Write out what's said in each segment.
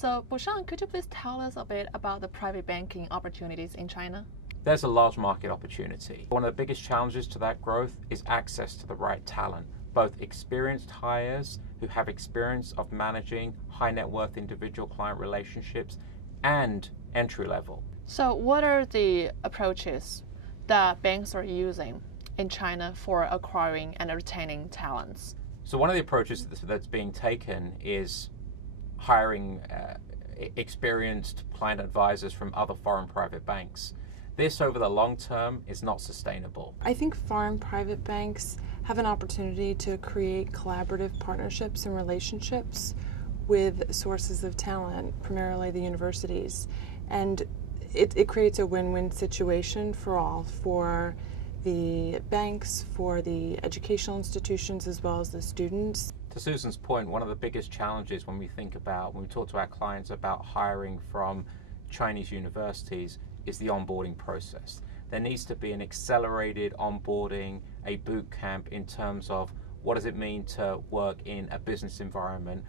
So, Bhishan, could you please tell us a bit about the private banking opportunities in China? There's a large market opportunity. One of the biggest challenges to that growth is access to the right talent, both experienced hires who have experience of managing high net worth individual client relationships and entry level. So, what are the approaches that banks are using in China for acquiring and retaining talents? So one of the approaches that's being taken is hiring experienced client advisors from other foreign private banks. This, over the long term, is not sustainable. I think foreign private banks have an opportunity to create collaborative partnerships and relationships with sources of talent, primarily the universities. And it creates a win-win situation for all, for the banks, for the educational institutions, as well as the students. To Susan's point, one of the biggest challenges when we talk to our clients about hiring from Chinese universities is the onboarding process. There needs to be an accelerated onboarding, a boot camp in terms of what does it mean to work in a business environment,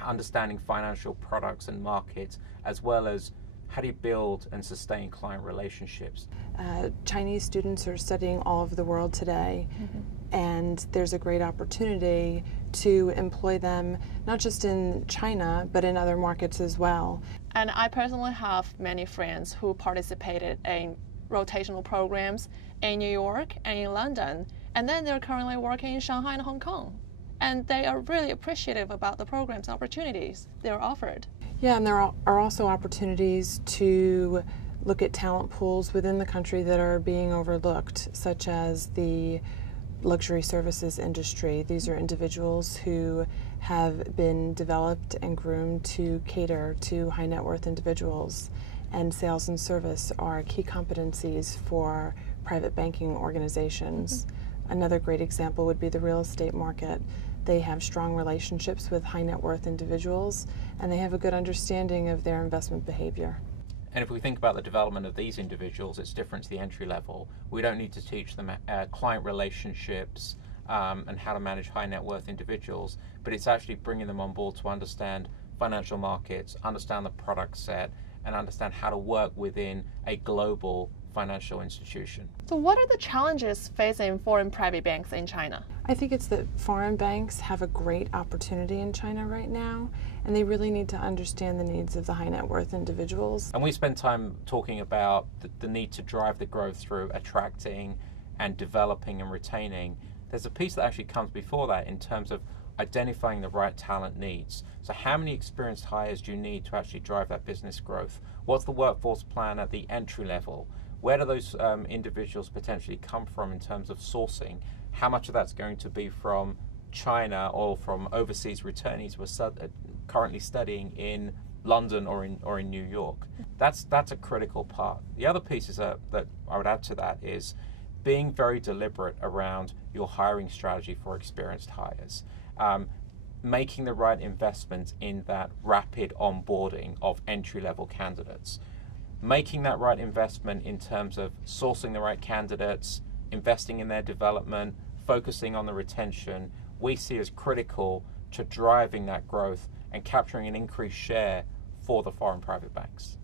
understanding financial products and markets, as well as how do you build and sustain client relationships? Chinese students are studying all over the world today, and there's a great opportunity to employ them not just in China, but in other markets as well. And I personally have many friends who participated in rotational programs in New York and in London, and then they're currently working in Shanghai and Hong Kong. And they are really appreciative about the programs and opportunities they're offered. Yeah, and there are also opportunities to look at talent pools within the country that are being overlooked, such as the luxury services industry. These are individuals who have been developed and groomed to cater to high net worth individuals, and sales and service are key competencies for private banking organizations. Another great example would be the real estate market. They have strong relationships with high net worth individuals, and they have a good understanding of their investment behavior. And if we think about the development of these individuals, it's different to the entry level. We don't need to teach them client relationships and how to manage high net worth individuals, but it's actually bringing them on board to understand financial markets, understand the product set, and understand how to work within a global financial institution. So what are the challenges facing foreign private banks in China? I think it's that foreign banks have a great opportunity in China right now, and they really need to understand the needs of the high net worth individuals. And we spend time talking about the need to drive the growth through attracting and developing and retaining. There's a piece that actually comes before that in terms of identifying the right talent needs. So how many experienced hires do you need to actually drive that business growth? What's the workforce plan at the entry level? Where do those individuals potentially come from in terms of sourcing? How much of that's going to be from China or from overseas returnees who are currently studying in London or in New York? That's a critical part. The other pieces that I would add to that is being very deliberate around your hiring strategy for experienced hires. Making the right investments in that rapid onboarding of entry-level candidates. Making that right investment in terms of sourcing the right candidates, investing in their development, focusing on the retention, we see as critical to driving that growth and capturing an increased share for the foreign private banks.